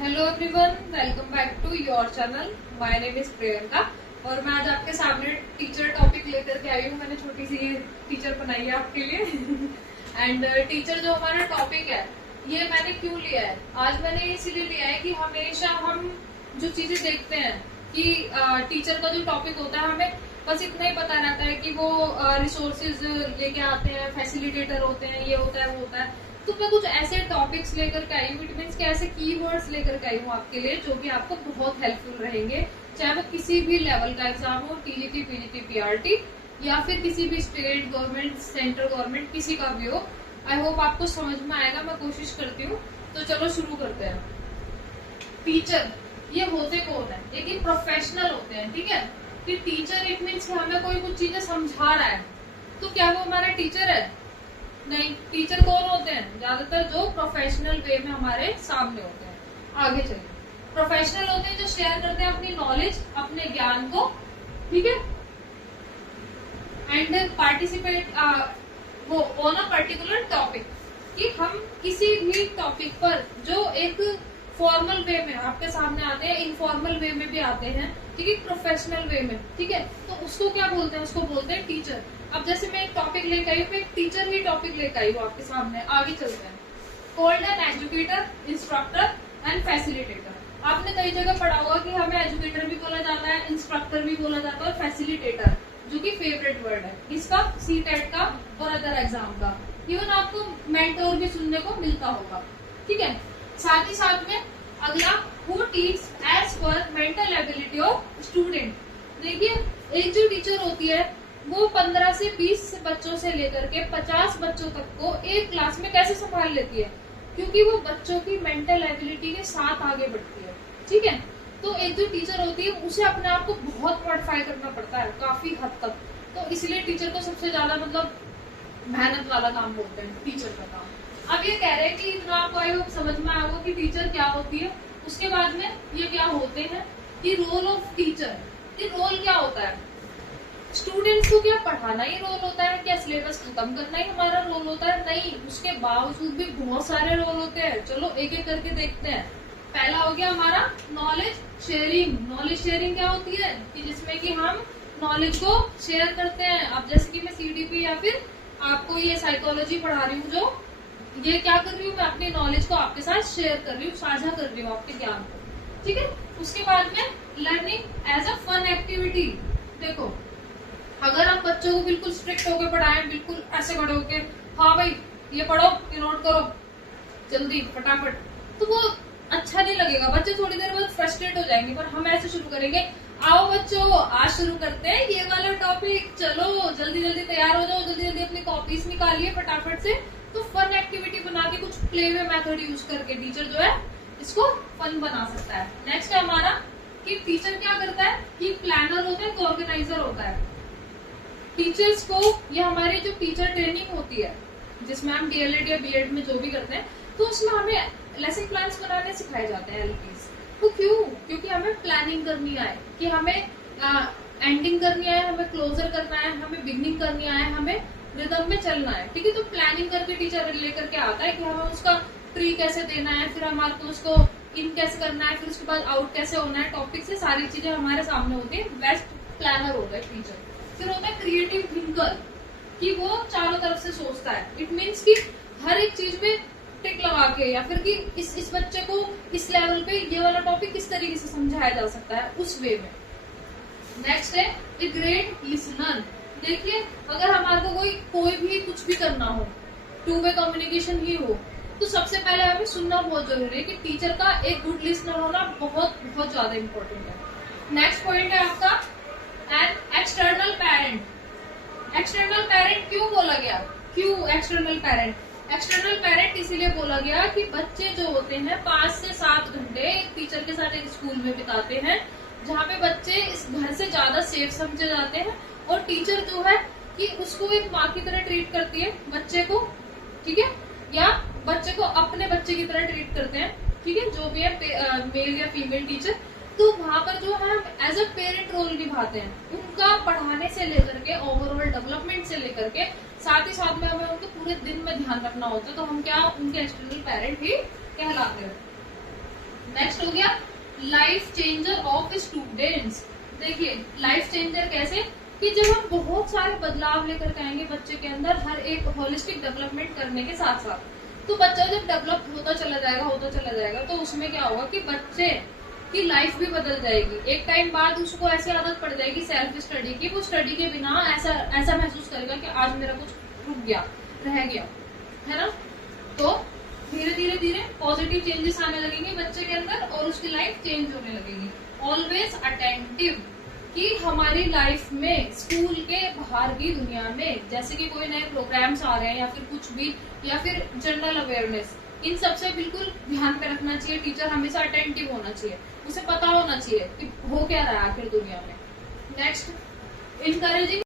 Hello everyone, welcome back to your channel. My name is Priyanka और मैं आज आपके सामने टीचर टॉपिक लेकर के आई हूँ। मैंने छोटी सी टीचर बनाई है आपके लिए एंड टीचर जो हमारा टॉपिक है ये मैंने क्यों लिया है, आज मैंने इसीलिए लिया है कि हमेशा हम जो चीजें देखते हैं कि टीचर का जो टॉपिक होता है हमें बस इतना ही पता रहता है कि वो रिसोर्सेज लेके आते हैं, फैसिलिटेटर होते हैं, ये होता है वो होता है। तो मैं कुछ ऐसे टॉपिक्स लेकर के आई हूँ, इट मीन्स के ऐसे कीवर्ड्स लेकर के आई हूँ आपके लिए जो कि आपको बहुत हेल्पफुल रहेंगे, चाहे वो किसी भी लेवल का एग्जाम हो, टीजीटी, पीजीटी, पीआरटी या फिर किसी भी स्टेट गवर्नमेंट, सेंट्रल गवर्नमेंट, किसी का भी हो। आई होप आपको समझ में आएगा, मैं कोशिश करती हूँ। तो चलो शुरू करते हैं। टीचर ये होते कौन है? लेकिन प्रोफेशनल होते हैं, ठीक है। कि टीचर इट मीन्स हमें कोई कुछ चीजें समझा रहा है, तो क्या वो हमारा टीचर है? नहीं। टीचर कौन होते हैं? ज्यादातर जो प्रोफेशनल वे में हमारे सामने होते हैं। आगे चलिए। प्रोफेशनल होते हैं जो शेयर करते हैं अपनी नॉलेज, अपने ज्ञान को, ठीक है, एंड पार्टिसिपेट वो ऑन अ पर्टिकुलर टॉपिक। कि हम किसी भी टॉपिक पर जो एक फॉर्मल वे में आपके सामने आते हैं, इनफॉर्मल वे में भी आते हैं, ठीक है, प्रोफेशनल वे में, ठीक है, तो उसको क्या बोलते हैं? उसको बोलते हैं टीचर। अब जैसे मैं एक टॉपिक लेकर आई हूँ, मैं एक टीचर ही टॉपिक लेकर आई हूँ आपके सामने। आगे चलते हैं। Called an educator, instructor and facilitator. आपने कई जगह पढ़ा होगा कि हमें एजुकेटर भी बोला जाता है, इंस्ट्रक्टर भी बोला जाता है और फैसिलिटेटर, जो कि फेवरेट वर्ड है इसका सीटेट का और अदर एग्जाम का। इवन आपको मेंटोर भी सुनने को मिलता होगा, ठीक है। साथ ही साथ में अगला, to teach as per mental ability of student. देखिए, एक जो टीचर होती है वो 15 से 20 बच्चों से लेकर के 50 बच्चों तक को एक क्लास में कैसे संभाल लेती है? क्योंकि वो बच्चों की मेंटल एबिलिटी के साथ आगे बढ़ती है, ठीक है। तो एक जो टीचर होती है उसे अपने आप को बहुत मॉडिफाई करना पड़ता है काफी हद तक। तो इसलिए टीचर को सबसे ज्यादा मतलब मेहनत वाला काम बोलते हैं टीचर का काम। अब ये कह रहे हैं कि इतना आपको आई होप समझ में आया होगा कि टीचर क्या होती है। उसके बाद में ये क्या होते हैं कि रोल ऑफ टीचर। ये रोल क्या होता है? स्टूडेंट्स को क्या पढ़ाना ही रोल होता है? क्या सिलेबस खत्म करना ही हमारा रोल होता है? नहीं, उसके बावजूद भी बहुत सारे रोल होते हैं। चलो एक एक करके देखते हैं। पहला हो गया हमारा नॉलेज शेयरिंग। नॉलेज शेयरिंग क्या होती है? कि जिसमें कि हम नॉलेज को शेयर करते हैं। अब जैसे कि मैं सीडीपी या फिर आपको ये साइकोलॉजी पढ़ा रही हूँ, जो ये क्या कर रही हूँ, मैं अपनी नॉलेज को आपके साथ शेयर कर रही हूँ, साझा कर रही हूँ आपके ज्ञान को, ठीक है। उसके बाद में learning as a fun activity. देखो, अगर आप बच्चों को बिल्कुल स्ट्रिक्ट होकर पढ़ाएं, बिल्कुल ऐसे खड़े होके, हाँ भाई ये पढ़ो, ये नोट करो जल्दी फटाफट, तो वो अच्छा नहीं लगेगा। बच्चे थोड़ी देर बाद फ्रस्ट्रेट हो जाएंगे। पर हम ऐसे शुरू करेंगे, आओ बच्चों आज शुरू करते हैं ये वाला टॉपिक, चलो जल्दी जल्दी तैयार हो जाओ, जल्दी जल्दी अपनी कॉपीज निकालिए फटाफट से। तो फन एक्टिविटी बना के कुछ प्ले वे मेथड यूज करके टीचर जो है इसको फन बना सकता है। नेक्स्ट है हमारा कि टीचर क्या करता है कि प्लानर होता है, ऑर्गेनाइजर होता है। टीचर्स को, ये हमारी जो टीचर ट्रेनिंग होती है जिसमें हम डीएलएड या बीएड में जो भी करते हैं, तो उसमें हमें लेसन प्लान्स बनाने सिखाए जाते हैं, एलपीस। तो क्यों? क्योंकि हमें प्लानिंग करनी है कि हमें एंडिंग करनी है, हमें क्लोजर करना है, हमें बिगनिंग करनी है, हमें रिदम में चलना है, ठीक है। तो प्लानिंग करके टीचर लेकर के आता है कि हमें उसका ट्री कैसे देना है, फिर हमारे को उसको इन कैसे करना है, फिर उसके बाद आउट कैसे होना है, टॉपिक से सारी चीजें हमारे सामने होती है। बेस्ट प्लानर होता है टीचर। फिर होता है क्रिएटिव थिंकर, कि वो चारों तरफ से सोचता है। इट मीन्स कि हर एक चीज में टिक लगा के, या फिर कि इस बच्चे को इस लेवल पे ये वाला टॉपिक किस तरीके से समझाया जा सकता है, उस वे में। नेक्स्ट है ए ग्रेट लिसनर। देखिए, अगर हमारे को कोई भी कुछ भी करना हो, टू वे कम्युनिकेशन ही हो, तो सबसे पहले हमें सुनना बहुत जरूरी है। कि टीचर का एक गुड लिसनर होना बहुत बहुत ज्यादा इम्पोर्टेंट है। नेक्स्ट पॉइंट है आपका an external parent. External parent क्यों बोला गया? क्यों एक्सटर्नल पेरेंट? एक्सटर्नल पेरेंट इसीलिए बोला गया कि बच्चे जो होते हैं 5 से 7 घंटे एक टीचर के साथ एक स्कूल में बिताते हैं, जहाँ पे बच्चे इस घर से ज्यादा सेफ समझे जाते हैं। और टीचर जो है कि उसको एक माँ की तरह ट्रीट करती है बच्चे को, ठीक है, या बच्चे को अपने बच्चे की तरह ट्रीट करते हैं, ठीक है, जो भी है मेल या फीमेल टीचर। तो वहां पर जो है एज अ पेरेंट रोल निभाते हैं। उनका पढ़ाने से लेकर के ओवरऑल डेवलपमेंट से लेकर के साथ ही साथ में हमें उनके पूरे दिन में ध्यान रखना होता है। तो हम क्या उनके एक्सटर्नल पेरेंट ही कहलाते हैं। नेक्स्ट हो गया लाइफ चेंजर ऑफ स्टूडेंट्स। देखिए लाइफ चेंजर कैसे, कि जब हम बहुत सारे बदलाव लेकर के आएंगे बच्चे के अंदर, हर एक होलिस्टिक डेवलपमेंट करने के साथ साथ, तो बच्चा जब डेवलप होता चला जाएगा तो उसमें क्या होगा कि बच्चे की लाइफ भी बदल जाएगी। एक टाइम बाद उसको ऐसी आदत पड़ जाएगी सेल्फ स्टडी की, वो स्टडी के बिना ऐसा महसूस करेगा कि आज मेरा कुछ रुक गया, रह गया, है ना। तो धीरे धीरे पॉजिटिव चेंजेस आने लगेंगे बच्चे के अंदर और उसकी लाइफ चेंज होने लगेगी। ऑलवेज अटेंटिव, कि हमारी लाइफ में स्कूल के बाहर की दुनिया में जैसे कि कोई नए प्रोग्राम्स आ रहे हैं या फिर कुछ भी, या फिर जनरल अवेयरनेस, इन सबसे बिल्कुल ध्यान पे रखना चाहिए। टीचर हमेशा अटेंटिव होना चाहिए, उसे पता होना चाहिए कि हो क्या रहा है आखिर दुनिया में। Next, encouraging